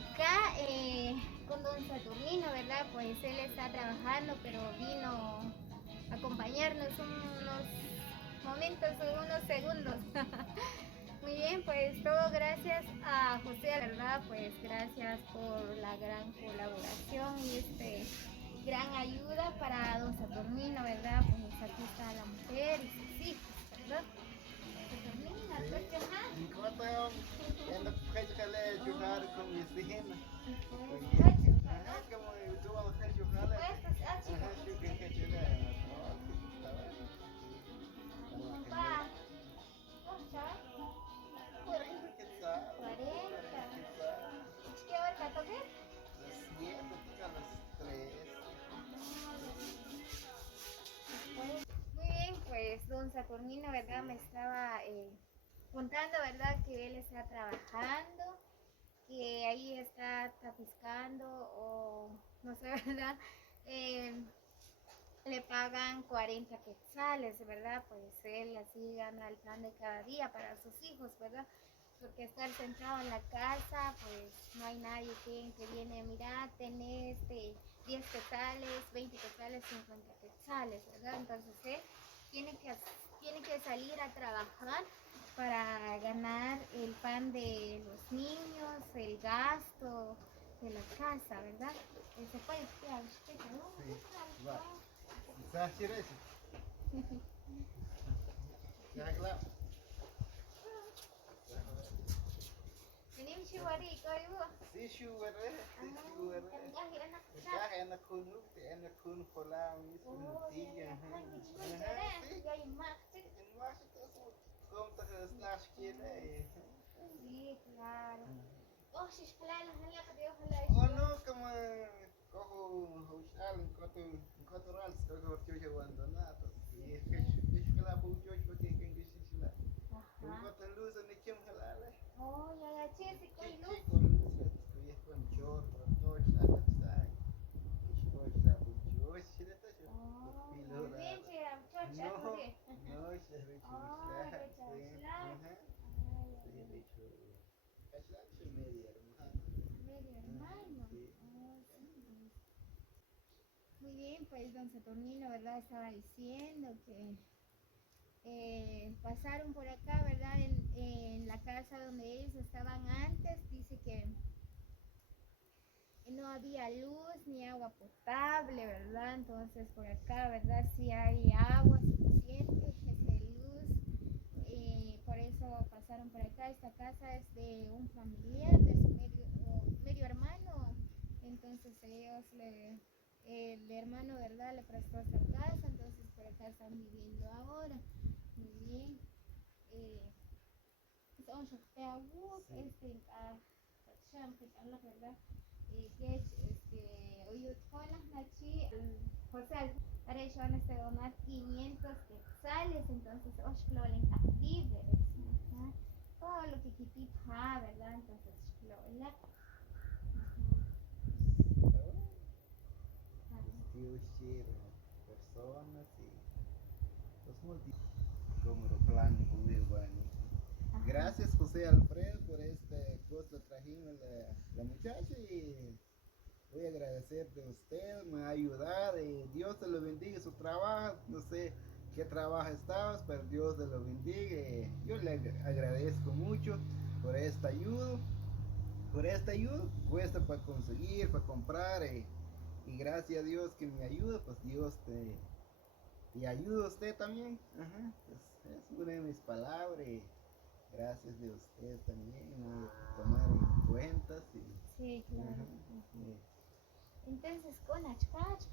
acá con don Saturnino, ¿verdad? Pues él está trabajando, pero vino a acompañarnos unos momentos, unos segundos. Muy bien, pues todo gracias a José, ¿verdad? Pues gracias por la gran colaboración y gran ayuda para don Saturnino, ¿verdad? Pues aquí está la mujer y sus hijos, ¿verdad? Saturnino, pues, ajá. Anda a jugar con mis hijas. Como tú vas a jugar. Papá, ¿qué hora toqué? Las 7, a las 3. Muy bien, pues don Saturnino, ¿verdad? Me estaba contando, ¿verdad? Que él está trabajando, que ahí está tapiscando o no sé, ¿verdad? Eh, le pagan 40 quetzales, ¿verdad? Pues él así gana el pan de cada día para sus hijos, ¿verdad? Porque estar sentado en la casa, pues no hay nadie que viene, mira, tenés 10 quetzales, 20 quetzales, 50 quetzales, ¿verdad? Entonces él tiene que, tiene que salir a trabajar para ganar el pan de los niños, el gasto de la casa, ¿verdad? Se puede quedar, ¿no? Benim shiwari ko ibu. Si shuwer enak kunuk enak kun kolam tiga como te estás quiere Sí, claro. Oh, si es claro, ojalá que Dios oh no como cojo hospital encontro algo cojo que abandonado y es que la bujo yo que si la encontro luz en el que halala oh ya ya che si koy luz con luz que es con chor todo está la bujo si le está oh muy bien che am church no ature no es el oh de chachla medio hermano oh sí. Muy bien, pues don Saturnino, ¿verdad? Estaba diciendo que pasaron por acá, ¿verdad? En la casa donde ellos estaban antes, dice que no había luz ni agua potable, ¿verdad? Entonces por acá, ¿verdad? Sí hay agua suficiente, luz, por eso pasaron por acá. Esta casa es de un familiar, de su medio hermano, entonces el hermano, ¿verdad? Le prestó esta casa, entonces por acá están viviendo ahora. Muy bien. Son شفتهوك شامخ ¿verdad? Que hoy احنا José para ellos van a donar 500 quetzales, entonces Oshklolen víveres, todo lo que Kitip ha, ¿verdad? Entonces Oshklolen. Dios quiere personas y los como lo plan muy bueno. Gracias José Alfredo por este cosa trajimos la muchacha y voy a agradecerte a usted, me ha ayudado y Dios te lo bendiga su trabajo, no sé qué trabajo estabas, pero Dios te lo bendiga y yo le agradezco mucho por esta ayuda, cuesta para conseguir, para comprar y gracias a Dios que me ayuda, pues Dios te ayuda a usted también, ajá, es una de mis palabras y gracias de usted también, voy a tomar en cuenta, sí. Sí, claro. Ajá, sí. Entonces, con Achpach,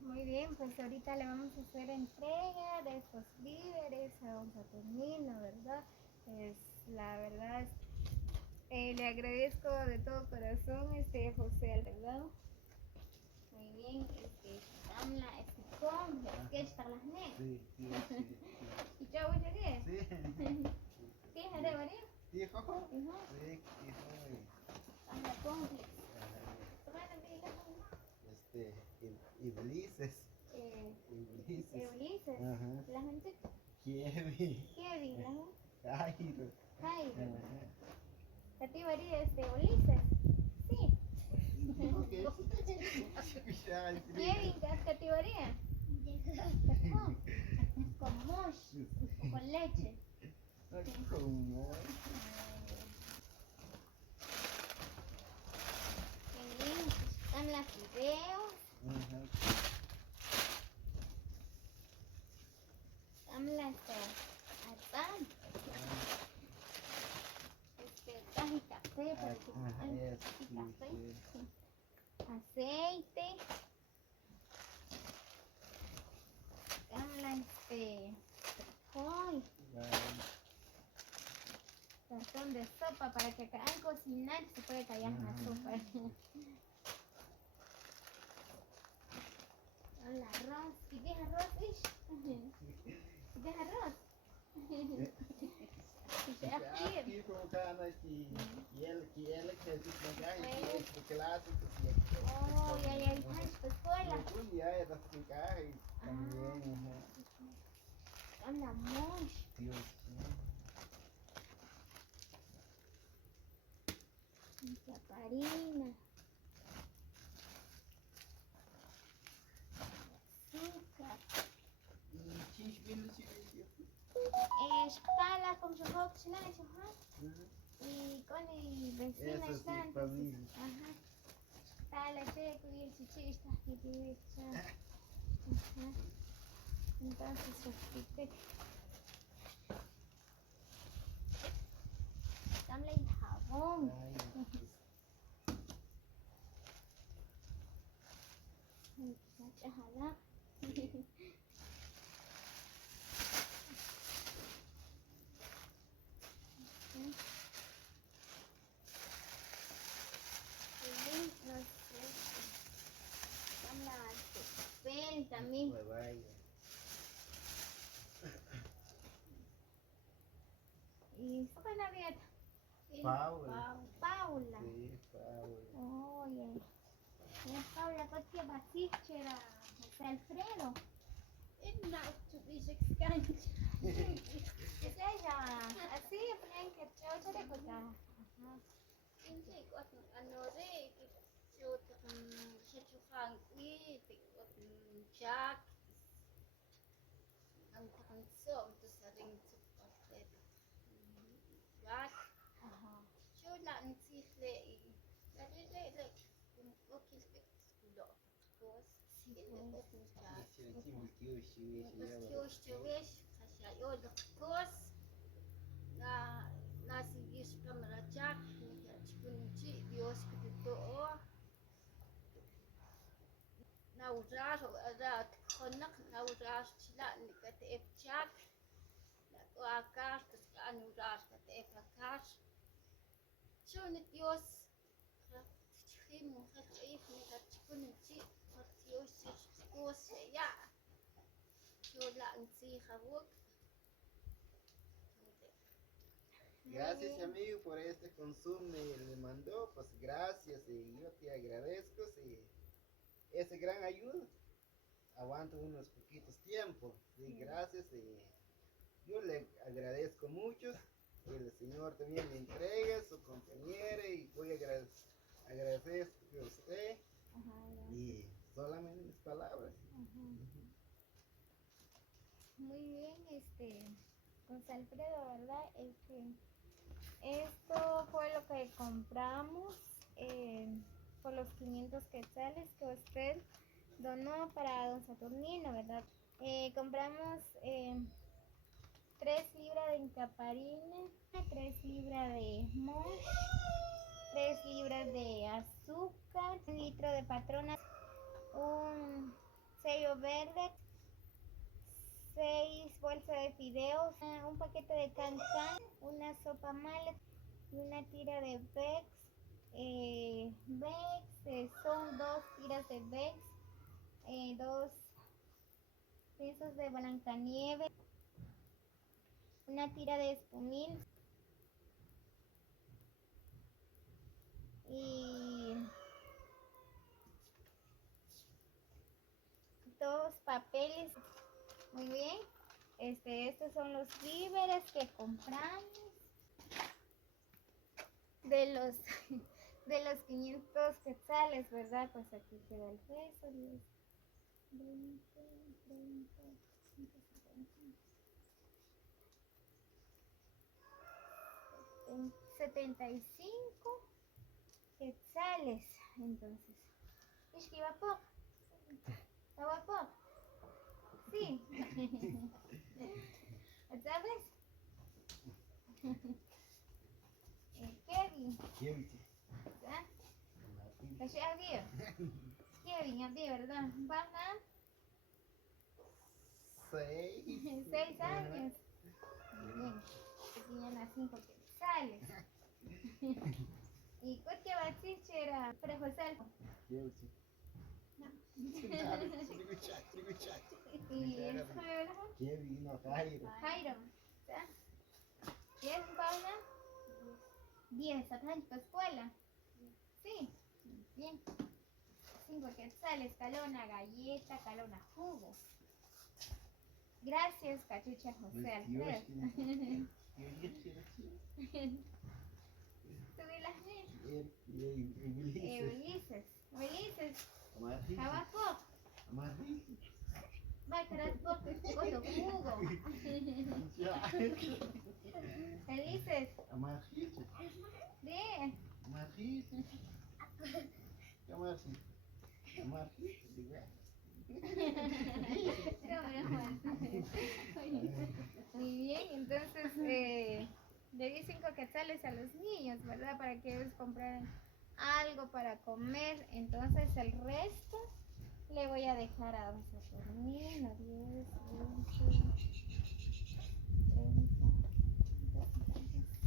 muy bien, pues ahorita le vamos a hacer entrega de estos víveres a don Saturnino, ¿verdad? Pues la verdad, le agradezco de todo corazón José, ¿verdad? Muy bien, Tamla, con, que está las net. Sí, sí, sí. ¿Y yo voy a llegar? Sí. ¿Sí, haré varios? Sí, jojo. Sí, Sí, Tamla, con, Iblises. Ulises, Ajá. la gente Kevin. Kevin, Jairo. Jairo, categoría Ulises? Sí. Dijo que ya, Kevin, ¿qué categoría? Con mosh o con leche. ¿Cómo? Qué lindo. Están las fideos. Ajá. Están las pan. Traje café para que Ajá, eso, sí, sí, café. sí. Aceite. Están las frijol. Cartón de sopa para que al cocinar se puede callar la sopa. El arroz. ¿Quieres arroz, Ish? ¿Quieres arroz? Aquí como cada y él que dice que la hace Oh, ya, ya, ya, escuela. un día era su caja y también Con la mosh. Dios Chaparina. Azúcar. Escala con su hot slice, y con el vecino Eso está sí, familia. ajá. Tala checo y el chichi está aquí derecha. Entonces sofrite. Dame el jabón. Ojalá. Papel también. Y fue la dieta. Paula. Paula. Sí, Paula. Oye. Paula, ¿por qué vas a ir a Alfredo? Es ella. Así, plan que yo te contar. Gracias amigo por este consumo le mandó, pues gracias y yo te agradezco si ese gran ayuda. Aguanto unos poquitos tiempos, sí, gracias y yo le agradezco mucho. El Señor también me entrega su compañera y voy a agradecer a usted y solamente mis palabras. Muy bien, José Alfredo, ¿verdad? Esto fue lo que compramos por los 500 quetzales que usted donó para don Saturnino, ¿verdad? Compramos 3 libras de incaparina, 3 libras de mosh, 3 libras de azúcar, 1 litro de patrona, un sello verde, 6 bolsas de fideos, un paquete de cancan, una sopa mala y una tira de Bex. Son 2 tiras de Bex, 2 piezas de Blancanieve, una tira de espumil y 2 papeles. Muy bien. Estos son los víveres que compramos. de los, de los 500 quetzales, ¿verdad? Pues aquí queda el peso, 10, 20, 30, 75 quetzales. Entonces, ¿es que va poco? ¿Va poco? Sí. ¿Sabes? Kevin. Kevin. ¿Ah? ¿Cachai a Kevin, a ti, ¿verdad? Van a 6 años. Bien. Tenían a 5 quetzales. ¿Y cuál que va a decir era José? Kevin. No. ¿Y el Kevin, no, Jairo. Jairo. ¿Ah? ¿Quién va a 10 años para escuela? Sí. Bien. 5 quetzales, calona galleta, calona jugo. Gracias, Cachucha José Alfredo. Subí las mil. Ulises. Abajo. Va a quedar poco jugo. Ulises. Muy bien, entonces le di 5 quetzales a los niños, ¿verdad? Para que ellos compraran algo para comer. Entonces el resto le voy a dejar a don Saturnino, 10, 20, 30,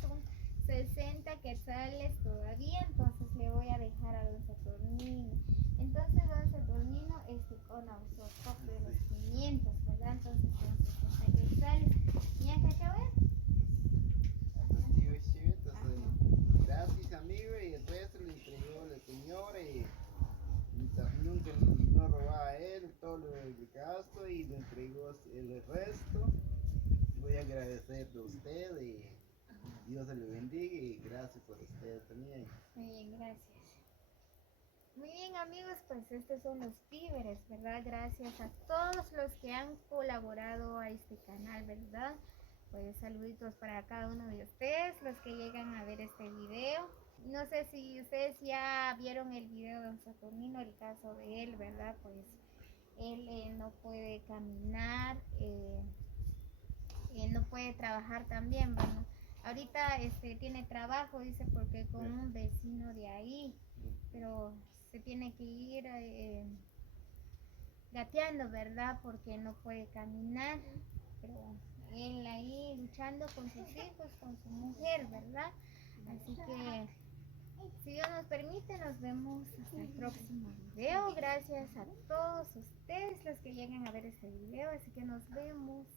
son 60 quetzales todavía, entonces le voy a dejar a don Saturnino. Entonces don Saturnino con nosotros de los 500, ¿verdad? Entonces son 60 quetzales. ¿Y acá qué voy? Gracias, amigo, y el resto le entregó la señora y nunca no robaba a él todo lo del gasto y le entregó el resto. Voy a agradecerle a usted y Dios se le bendiga y gracias por usted también. Muy bien, gracias. Muy bien, amigos, pues estos son los víveres, ¿verdad? Gracias a todos los que han colaborado a este canal, ¿verdad? Pues saluditos para cada uno de ustedes, los que llegan a ver este video. No sé si ustedes ya vieron el video de don Saturnino, el caso de él, ¿verdad? Pues él no puede caminar, no puede trabajar también, ¿verdad? Ahorita tiene trabajo, dice, porque con un vecino de ahí, pero se tiene que ir gateando, ¿verdad? Porque no puede caminar, pero él ahí luchando con sus hijos, con su mujer, ¿verdad? Así que, si Dios nos permite, nos vemos hasta el próximo video. Gracias a todos ustedes los que llegan a ver este video, así que nos vemos.